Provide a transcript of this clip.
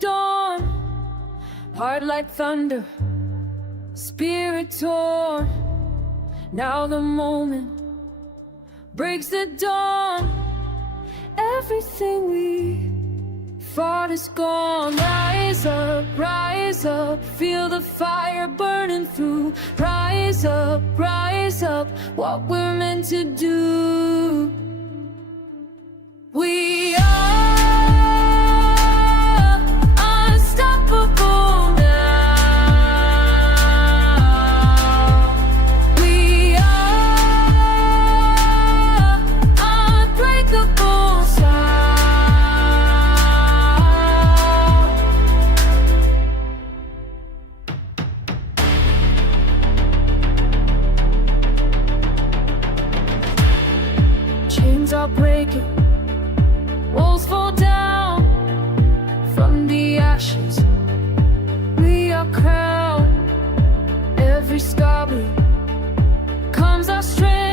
storm, heart like thunder, spirit torn. Now the moment breaks the dawn. Everything we fought is gone. Rise up, feel the fire burning through. Rise up, what we're meant to do. We are unstoppable now. We are unbreakable sound. Chains are breaking, walls fall down. From the ashes we are crowned. Every scar becomes our strength.